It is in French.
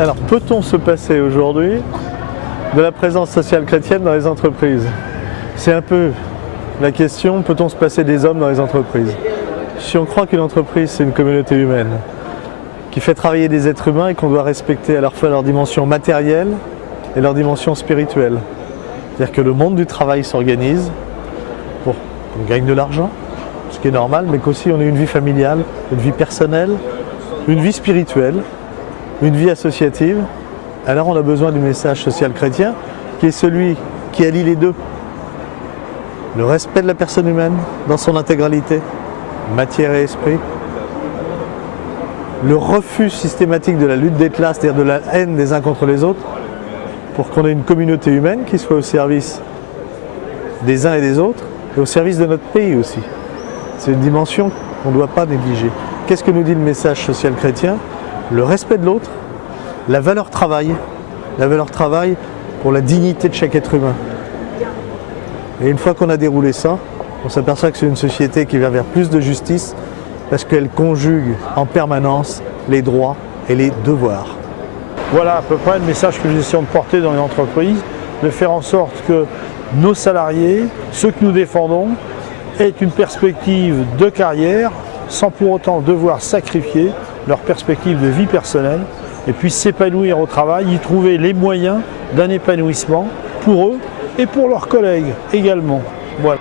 Alors, peut-on se passer aujourd'hui de la présence sociale chrétienne dans les entreprises? C'est un peu la question, peut-on se passer des hommes dans les entreprises? Si on croit qu'une entreprise, c'est une communauté humaine, qui fait travailler des êtres humains et qu'on doit respecter à la fois leur dimension matérielle et leur dimension spirituelle. C'est-à-dire que le monde du travail s'organise pour qu'on gagne de l'argent, ce qui est normal, mais qu'aussi on ait une vie familiale, une vie personnelle, une vie spirituelle, une vie associative. Alors on a besoin du message social chrétien qui est celui qui allie les deux. Le respect de la personne humaine dans son intégralité, matière et esprit. Le refus systématique de la lutte des classes, c'est-à-dire de la haine des uns contre les autres, pour qu'on ait une communauté humaine qui soit au service des uns et des autres, et au service de notre pays aussi. C'est une dimension qu'on ne doit pas négliger. Qu'est-ce que nous dit le message social chrétien? Le respect de l'autre, la valeur travail pour la dignité de chaque être humain. Et une fois qu'on a déroulé ça, on s'aperçoit que c'est une société qui va vers plus de justice parce qu'elle conjugue en permanence les droits et les devoirs. Voilà à peu près le message que nous essayons de porter dans les entreprises, de faire en sorte que nos salariés, ceux que nous défendons, aient une perspective de carrière sans pour autant devoir sacrifier leur perspective de vie personnelle et puissent s'épanouir au travail, y trouver les moyens d'un épanouissement pour eux et pour leurs collègues également. Voilà.